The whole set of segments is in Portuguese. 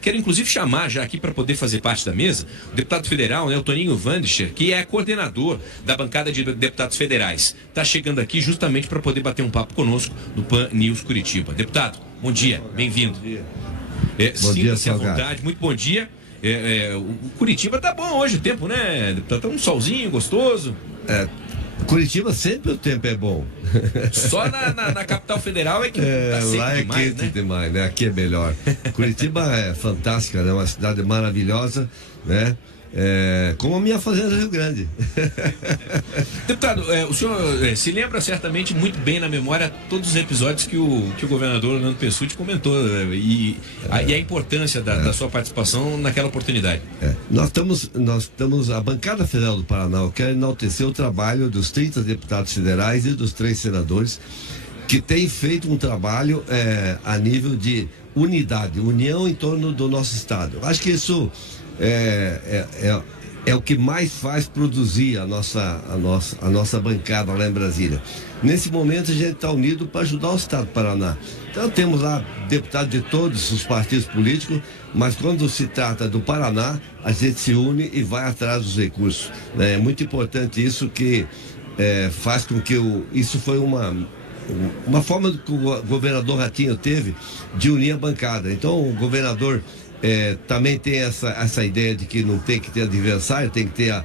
Quero inclusive chamar já aqui para poder fazer parte da mesa o deputado federal, né, o Toninho Wandischer, que é coordenador da bancada de deputados federais. Está chegando aqui justamente para poder bater um papo conosco no Pan News Curitiba. Deputado, bom dia, bem-vindo. Bom dia, sinta-se à vontade, muito bom dia. O Curitiba tá bom hoje o tempo, né? Tá um solzinho gostoso. Curitiba sempre o tempo é bom. Só na capital federal é que tá seco lá é demais, quente, né? demais, né? Aqui é melhor. Curitiba é fantástica, né? Uma cidade maravilhosa, né? Como a minha fazenda Rio Grande. Deputado, o senhor se lembra certamente muito bem na memória todos os episódios que o governador Orlando Pessutti comentou, e a importância da sua participação naquela oportunidade. Nós estamos, a bancada federal do Paraná, eu quero enaltecer o trabalho dos 30 deputados federais e dos 3 senadores, que têm feito um trabalho a nível de unidade, união em torno do nosso estado. Eu acho que isso é o que mais faz produzir a nossa bancada lá em Brasília. Nesse momento a gente está unido para ajudar o estado do Paraná. Então temos lá deputados de todos os partidos políticos, mas quando se trata do Paraná, a gente se une e vai atrás dos recursos. É muito importante isso, que faz com que isso foi uma forma que o governador Ratinho teve de unir a bancada. Então o governador também tem essa ideia de que não tem que ter adversário, tem que ter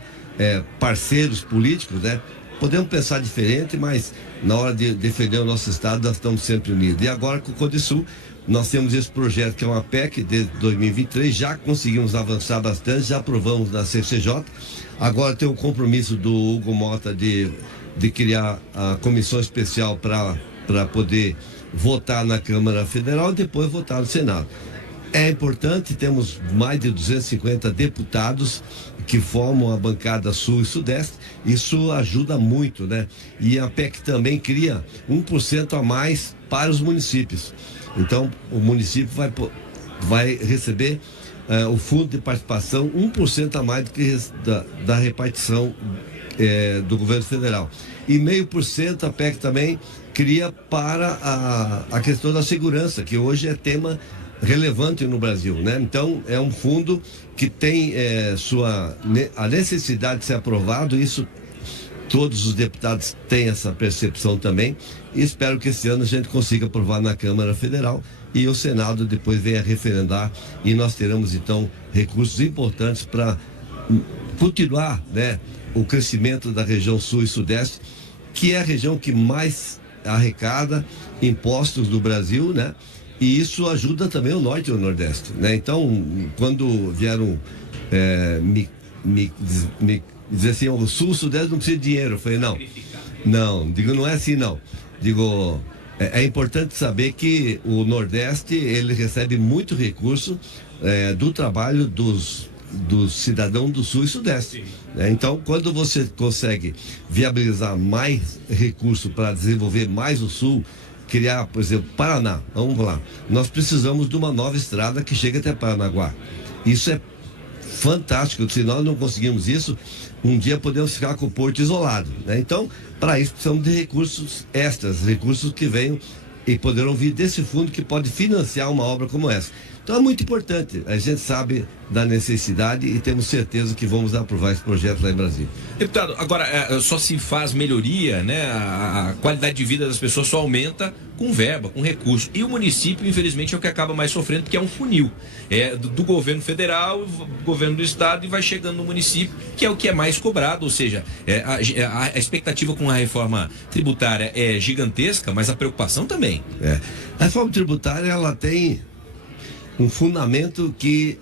parceiros políticos, né? Podemos pensar diferente, mas na hora de defender o nosso estado, nós estamos sempre unidos. E agora com o Codesul, nós temos esse projeto que é uma PEC desde 2023, já conseguimos avançar bastante, já aprovamos na CCJ. Agora tem o compromisso do Hugo Mota de criar a comissão especial para poder votar na Câmara Federal e depois votar no Senado. É importante, temos mais de 250 deputados que formam a bancada sul e sudeste, isso ajuda muito, né? E a PEC também cria 1% a mais para os municípios. Então, o município vai receber o fundo de participação 1% a mais do que da repartição do governo federal. E 0,5% a PEC também cria para a questão da segurança, que hoje é tema relevante no Brasil, né? Então é um fundo que tem a necessidade de ser aprovado. Isso todos os deputados têm essa percepção também, e espero que esse ano a gente consiga aprovar na Câmara Federal e o Senado depois venha referendar, e nós teremos então recursos importantes para continuar, né, o crescimento da região sul e sudeste, que é a região que mais arrecada impostos do Brasil, né? E isso ajuda também o norte e o nordeste, né? Então, quando vieram me dizer assim, o sul, o sudeste não precisa de dinheiro, eu falei, não é assim não. Digo, é importante saber que o nordeste, ele recebe muito recurso do trabalho dos cidadãos do sul e sudeste, né? Então, quando você consegue viabilizar mais recurso para desenvolver mais o sul, criar, por exemplo, Paraná, vamos lá, nós precisamos de uma nova estrada que chegue até Paranaguá. Isso é fantástico. Se nós não conseguimos isso, um dia podemos ficar com o porto isolado, né? Então, para isso precisamos de recursos extras, recursos que venham e poderão vir desse fundo que pode financiar uma obra como essa. Então é muito importante, a gente sabe da necessidade e temos certeza que vamos aprovar esse projeto lá em Brasília. Deputado, agora só se faz melhoria, né? A qualidade de vida das pessoas só aumenta com verba, com recurso. E o município, infelizmente, é o que acaba mais sofrendo, porque é um funil. Do governo federal, governo do estado, e vai chegando no município, que é o que é mais cobrado. Ou seja, a expectativa com a reforma tributária é gigantesca, mas a preocupação também. A reforma tributária, ela tem um fundamento que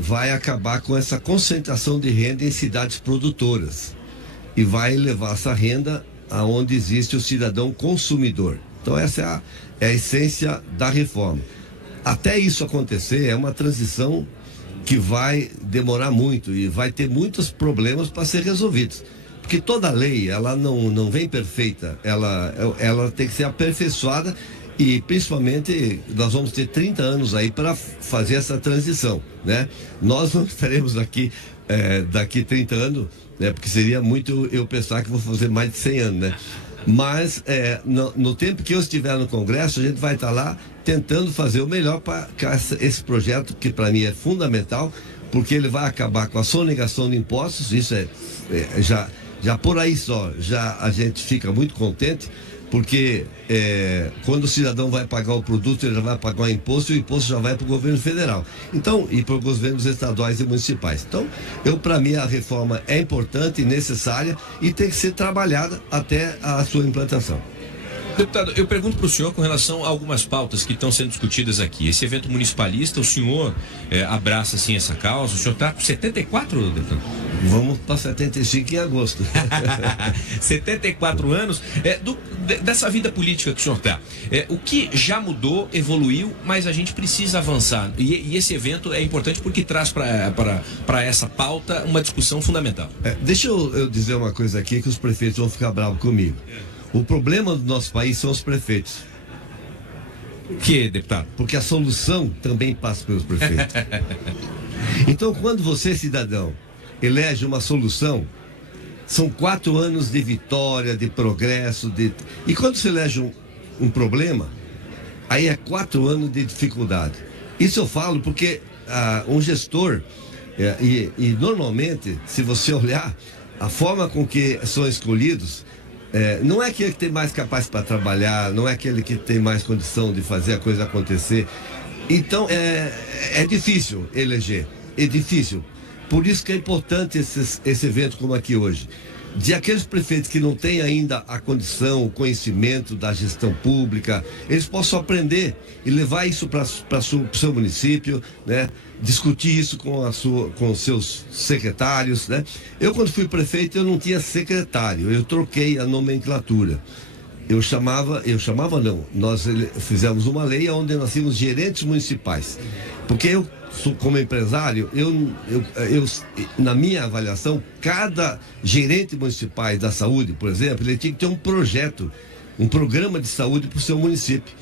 vai acabar com essa concentração de renda em cidades produtoras e vai levar essa renda aonde existe o cidadão consumidor. Então essa é a essência da reforma. Até isso acontecer, é uma transição que vai demorar muito e vai ter muitos problemas para ser resolvidos, porque toda lei, ela não vem perfeita, ela tem que ser aperfeiçoada. E principalmente nós vamos ter 30 anos aí para fazer essa transição, né? Nós não estaremos aqui daqui 30 anos, né? Porque seria muito eu pensar que vou fazer mais de 100 anos, né? Mas no tempo que eu estiver no Congresso, a gente vai estar lá tentando fazer o melhor para esse projeto, que para mim é fundamental, porque ele vai acabar com a sonegação de impostos. Isso já por aí só, já a gente fica muito contente, porque quando o cidadão vai pagar o produto, ele já vai pagar o imposto, e o imposto já vai para o governo federal, então, e para os governos estaduais e municipais. Então, para mim, a reforma é importante e necessária e tem que ser trabalhada até a sua implantação. Deputado, eu pergunto para o senhor com relação a algumas pautas que estão sendo discutidas aqui. Esse evento municipalista, o senhor abraça assim essa causa? O senhor está com 74, deputado? Vamos para 75 em agosto. 74 anos. Dessa vida política que o senhor está, o que já mudou, evoluiu, mas a gente precisa avançar. E esse evento é importante porque traz para essa pauta uma discussão fundamental. Deixa eu dizer uma coisa aqui, que os prefeitos vão ficar bravos comigo. O problema do nosso país são os prefeitos. Por que, deputado? Porque a solução também passa pelos prefeitos. Então, quando você, cidadão, elege uma solução, são 4 anos de vitória, de progresso. E quando você elege um problema, aí é 4 anos de dificuldade. Isso eu falo porque um gestor, e normalmente, se você olhar, a forma com que são escolhidos, não é aquele que tem mais capaz para trabalhar, não é aquele que tem mais condição de fazer a coisa acontecer. Então, é difícil eleger, é difícil. Por isso que é importante esse evento como aqui hoje. De aqueles prefeitos que não têm ainda a condição, o conhecimento da gestão pública, eles possam aprender e levar isso para o seu município, né? Discutir isso com os seus secretários, né? Eu, quando fui prefeito, eu não tinha secretário, eu troquei a nomenclatura. Nós fizemos uma lei onde nós tínhamos gerentes municipais, porque eu, como empresário, na minha avaliação, cada gerente municipal da saúde, por exemplo, ele tinha que ter um projeto, um programa de saúde para o seu município,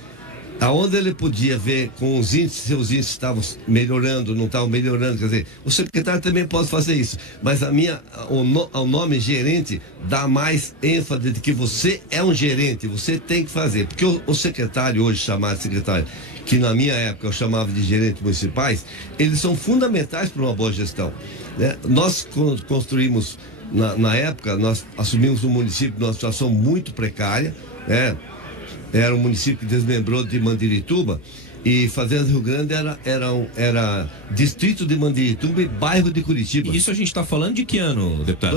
aonde ele podia ver com os índices, se os índices estavam melhorando, não estavam melhorando. Quer dizer, o secretário também pode fazer isso, mas ao nome gerente dá mais ênfase de que você é um gerente, você tem que fazer, porque o secretário hoje, chamado secretário, que na minha época eu chamava de gerentes municipais, eles são fundamentais para uma boa gestão, né? Nós construímos, na época, nós assumimos um município numa situação muito precária, né? Era um município que desmembrou de Mandirituba, e Fazenda Rio Grande era distrito de Mandirituba e bairro de Curitiba. E isso a gente está falando de que ano, deputado?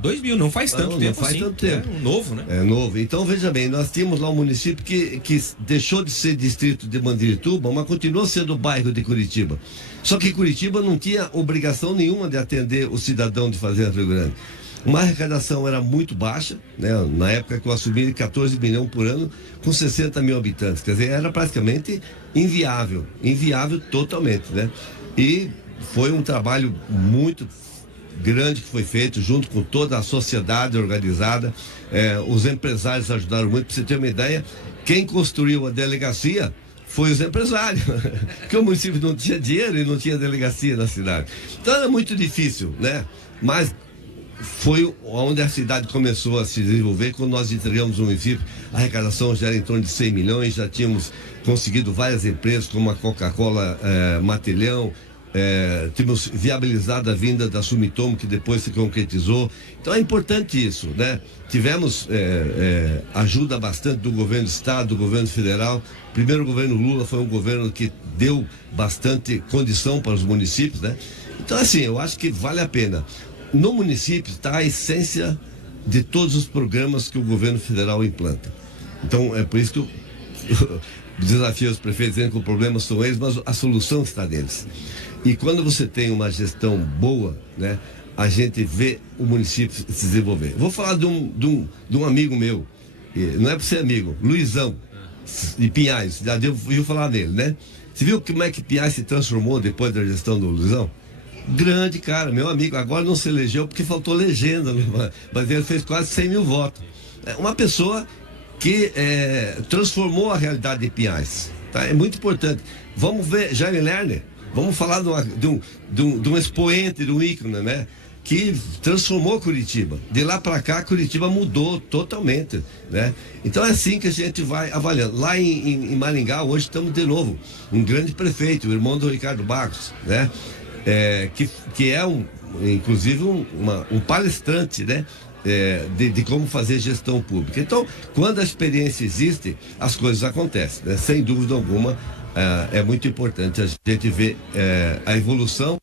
2000, não faz tanto tempo. Não faz tanto tempo. É novo, né? É novo. Então, veja bem, nós tínhamos lá um município que deixou de ser distrito de Mandirituba, mas continuou sendo bairro de Curitiba. Só que Curitiba não tinha obrigação nenhuma de atender o cidadão de Fazenda Rio Grande. Uma arrecadação era muito baixa, né? Na época que eu assumi, 14 milhões por ano, com 60 mil habitantes. Quer dizer, era praticamente inviável totalmente, né? E foi um trabalho muito grande que foi feito junto com toda a sociedade organizada. Os empresários ajudaram muito. Para você ter uma ideia, quem construiu a delegacia foi os empresários, porque o município não tinha dinheiro e não tinha delegacia na cidade. Então era muito difícil, né? Mas foi onde a cidade começou a se desenvolver. Quando nós entregamos o município, a arrecadação já era em torno de 100 milhões, já tínhamos conseguido várias empresas, como a Coca-Cola Matilhão, tínhamos viabilizado a vinda da Sumitomo, que depois se concretizou. Então é importante isso, né? Tivemos ajuda bastante do governo do estado, do governo federal. Primeiro, o governo Lula foi um governo que deu bastante condição para os municípios, né? Então, assim, eu acho que vale a pena. No município está a essência de todos os programas que o governo federal implanta. Então, é por isso que eu desafio os prefeitos, dizendo que o problema são eles, mas a solução está neles. E quando você tem uma gestão boa, né, a gente vê o município se desenvolver. Vou falar de um amigo meu, não é para ser amigo, Luizão, de Pinhais, já ouviu falar dele, né? Você viu como é que Pinhais se transformou depois da gestão do Luizão? Grande cara, meu amigo, agora não se elegeu porque faltou legenda, né? Mas ele fez quase 100 mil votos. Uma pessoa que transformou a realidade de Pinhais, tá? É muito importante. Vamos ver Jaime Lerner, vamos falar de um expoente, de um ícone, né? que transformou Curitiba. De lá para cá, Curitiba mudou totalmente, né? Então é assim que a gente vai avaliando. Lá em Maringá, hoje estamos de novo, um grande prefeito, o irmão do Ricardo Barros, né? Que é inclusive um palestrante, né? De como fazer gestão pública. Então, quando a experiência existe, as coisas acontecem, né? Sem dúvida alguma, é muito importante a gente ver a evolução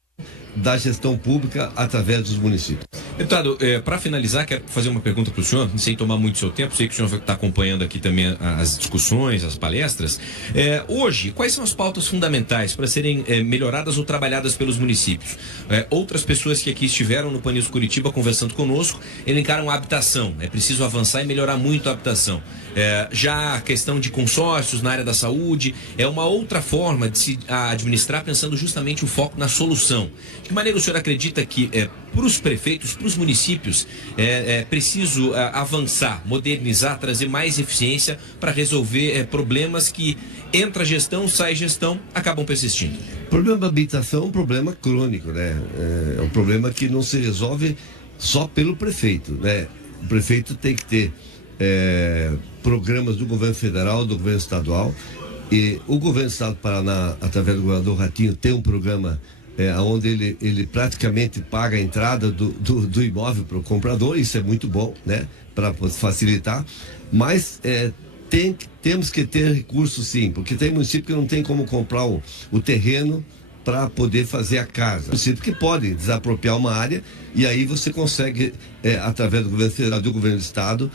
da gestão pública através dos municípios. Deputado, para finalizar, quero fazer uma pergunta para o senhor, sem tomar muito seu tempo, sei que o senhor está acompanhando aqui também as discussões, as palestras. Hoje, quais são as pautas fundamentais para serem melhoradas ou trabalhadas pelos municípios? Outras pessoas que aqui estiveram no Pan News Curitiba conversando conosco, elencaram a habitação. É preciso avançar e melhorar muito a habitação. Já a questão de consórcios na área da saúde é uma outra forma de se administrar, pensando justamente o foco na solução. De que maneira o senhor acredita que para os prefeitos, para os municípios, é preciso avançar, modernizar, trazer mais eficiência para resolver problemas que entra gestão, sai gestão, acabam persistindo? O problema da habitação é um problema crônico, né? É um problema que não se resolve só pelo prefeito, né? O prefeito tem que ter programas do governo federal, do governo estadual, e o governo do estado do Paraná, através do governador Ratinho, tem um programa onde ele praticamente paga a entrada do imóvel para o comprador. Isso é muito bom, né? Para facilitar, mas temos que ter recursos, sim, porque tem município que não tem como comprar o terreno para poder fazer a casa. Município que pode desapropriar uma área e aí você consegue, através do governo federal e do governo do estado,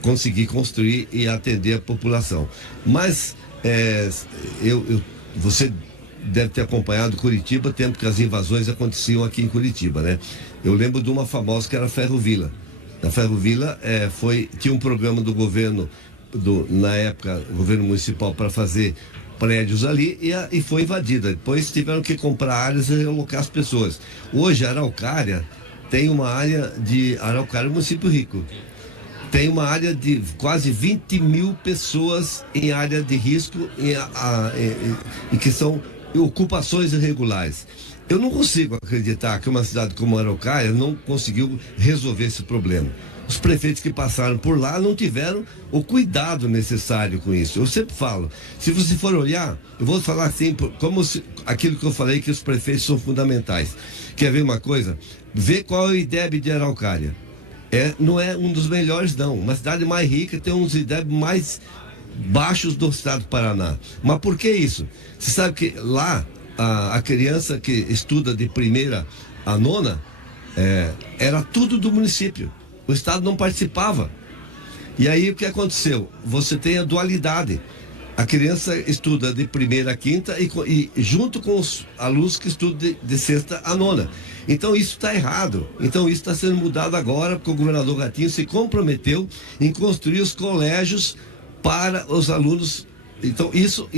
conseguir construir e atender a população. Mas você deve ter acompanhado Curitiba, tempo que as invasões aconteciam aqui em Curitiba, né? Eu lembro de uma famosa que era a Ferrovila. A Ferrovila tinha um programa do governo, na época, o governo municipal, para fazer prédios ali e foi invadida. Depois tiveram que comprar áreas e realocar as pessoas. Hoje, Araucária tem uma área de... Araucária é um município rico. Tem uma área de quase 20 mil pessoas em área de risco e que são ocupações irregulares. Eu não consigo acreditar que uma cidade como Araucária não conseguiu resolver esse problema. Os prefeitos que passaram por lá não tiveram o cuidado necessário com isso. Eu sempre falo, se você for olhar, eu vou falar assim, aquilo que eu falei, que os prefeitos são fundamentais. Quer ver uma coisa? Vê qual é o IDEB de Araucária. Não é um dos melhores, não. Uma cidade mais rica tem uns IDEB mais baixos do estado do Paraná. Mas por que isso? Você sabe que lá a criança que estuda de primeira a nona era tudo do município. O estado não participava. E aí o que aconteceu? Você tem a dualidade. A criança estuda de primeira a quinta e junto com os alunos que estudam de sexta a nona. Então isso está errado. Então isso está sendo mudado agora, porque o governador Ratinho se comprometeu em construir os colégios para os alunos. Então isso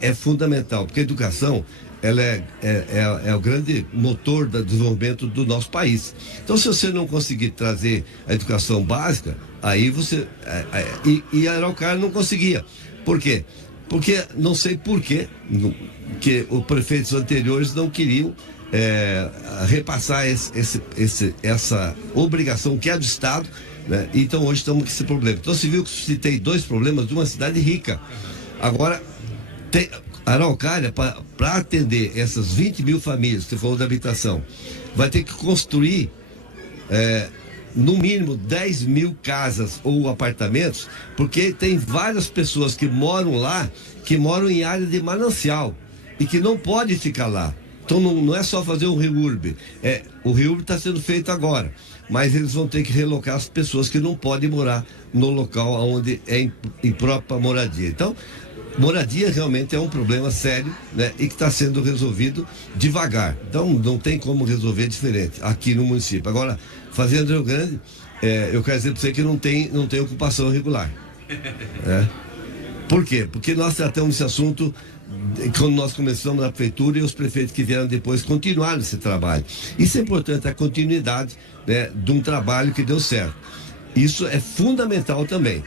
é fundamental, porque a educação ela é o grande motor do desenvolvimento do nosso país. Então, se você não conseguir trazer a educação básica, aí você... E a Araucária não conseguia. Por quê? Porque, não sei por quê, que os prefeitos anteriores não queriam repassar essa obrigação que é do Estado, né? Então, hoje estamos com esse problema. Então, você viu que citei dois problemas de uma cidade rica. Agora, Araucária, para atender essas 20 mil famílias que você falou da habitação, vai ter que construir no mínimo 10 mil casas ou apartamentos, porque tem várias pessoas que moram lá, que moram em área de manancial e que não pode ficar lá. Então não é só fazer um reurb. O reurb está sendo feito agora, mas eles vão ter que relocar as pessoas que não podem morar no local onde é imprópria moradia. Então, moradia realmente é um problema sério, né? E que está sendo resolvido devagar. Então não tem como resolver diferente aqui no município. Agora, Fazenda Rio Grande, eu quero dizer para você que não tem ocupação irregular. Por quê? Porque nós tratamos esse assunto quando nós começamos na prefeitura e os prefeitos que vieram depois continuaram esse trabalho. Isso é importante, a continuidade, né, de um trabalho que deu certo. Isso é fundamental também.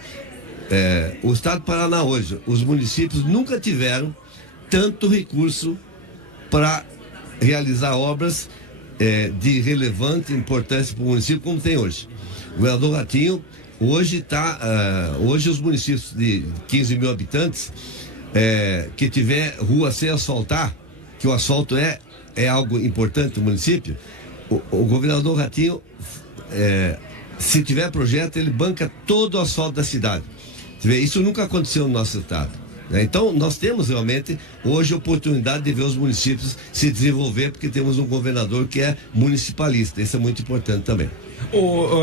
O estado do Paraná hoje, os municípios nunca tiveram tanto recurso para realizar obras de relevante importância para o município, como tem hoje. O governador Ratinho, hoje os municípios de 15 mil habitantes, que tiver rua sem asfaltar, que o asfalto é algo importante no município, o governador Ratinho, se tiver projeto, ele banca todo o asfalto da cidade. Isso nunca aconteceu no nosso estado. Então, nós temos realmente hoje a oportunidade de ver os municípios se desenvolver, porque temos um governador que é municipalista. Isso é muito importante também.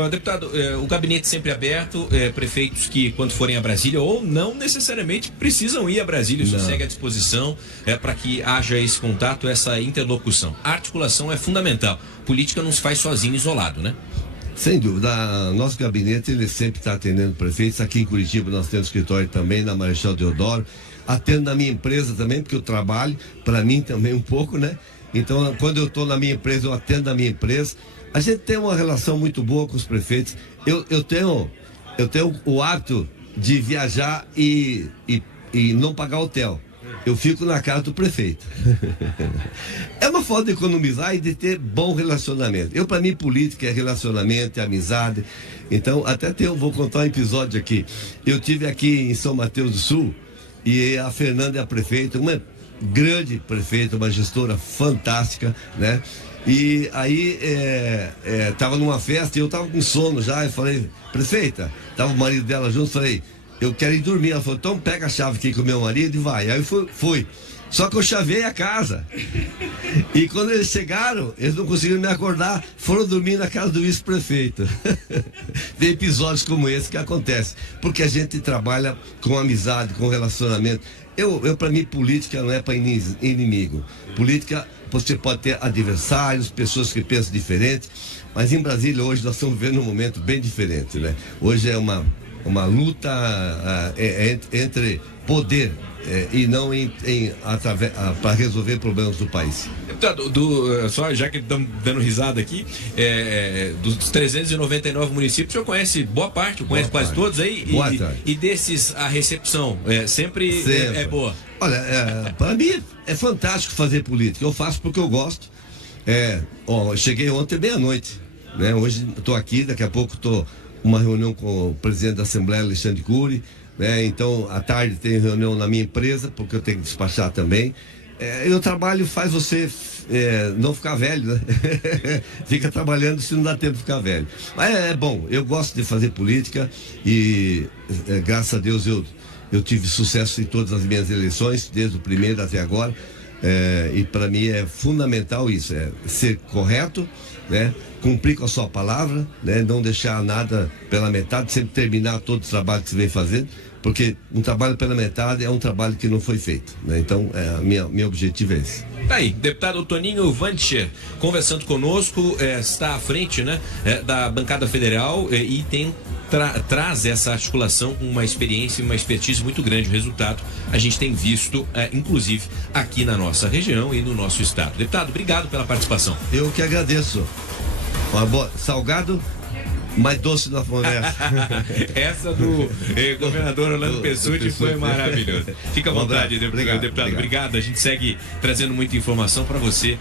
Deputado, o gabinete sempre aberto, prefeitos que quando forem a Brasília ou não necessariamente precisam ir a Brasília, isso segue à disposição para que haja esse contato, essa interlocução. A articulação é fundamental. Política não se faz sozinho, isolado, né? Sem dúvida, nosso gabinete ele sempre está atendendo prefeitos. Aqui em Curitiba nós temos escritório também, na Marechal Deodoro. Atendo na minha empresa também, porque eu trabalho, para mim também um pouco, né? Então, quando eu estou na minha empresa, eu atendo na minha empresa. A gente tem uma relação muito boa com os prefeitos. Eu tenho o hábito de viajar e não pagar hotel. Eu fico na casa do prefeito. É uma forma de economizar e de ter bom relacionamento. Para mim, política é relacionamento, é amizade. Então, eu vou contar um episódio aqui. Eu tive aqui em São Mateus do Sul e a Fernanda é a prefeita, uma grande prefeita, uma gestora fantástica, né? E aí, tava numa festa e eu tava com sono já. Eu falei, prefeita, tava o marido dela junto, falei, eu quero ir dormir. Ela falou, então pega a chave aqui com o meu marido e vai. Aí eu fui. Só que eu chavei a casa. E quando eles chegaram, eles não conseguiram me acordar, foram dormir na casa do vice-prefeito. Tem episódios como esse que acontecem, porque a gente trabalha com amizade, com relacionamento. Para mim, política não é para inimigo. Política, você pode ter adversários, pessoas que pensam diferente, mas em Brasília hoje nós estamos vivendo um momento bem diferente, né? Hoje é uma luta entre poder e não para resolver problemas do país. Deputado, só já que estamos dando risada aqui, dos 399 municípios, o senhor conhece boa parte, conhece quase todos aí? E desses, a recepção sempre. É boa? Olha, para mim é fantástico fazer política. Eu faço porque eu gosto. Eu cheguei ontem meia-noite, né? Hoje estou aqui, daqui a pouco estou uma reunião com o presidente da Assembleia, Alexandre Cury, né? Então, à tarde tem reunião na minha empresa, porque eu tenho que despachar também. O trabalho faz você não ficar velho, né? Fica trabalhando se não dá tempo de ficar velho. Mas é bom, eu gosto de fazer política e, graças a Deus, eu tive sucesso em todas as minhas eleições, desde o primeiro até agora. E para mim é fundamental isso, ser correto, né? Cumprir com a sua palavra, né? Não deixar nada pela metade, sempre terminar todo o trabalho que você vem fazendo, porque um trabalho pela metade é um trabalho que não foi feito, né? Então, meu objetivo é esse. Tá aí, deputado Toninho Vancher conversando conosco, está à frente, né, da bancada federal e traz essa articulação com uma experiência e uma expertise muito grande. O resultado a gente tem visto, inclusive, aqui na nossa região e no nosso estado. Deputado, obrigado pela participação. Eu que agradeço. Salgado, mais doce na conversa. Essa do governador Orlando Pessutti foi maravilhosa. Fica à vontade, deputado. Obrigado. A gente segue trazendo muita informação para você.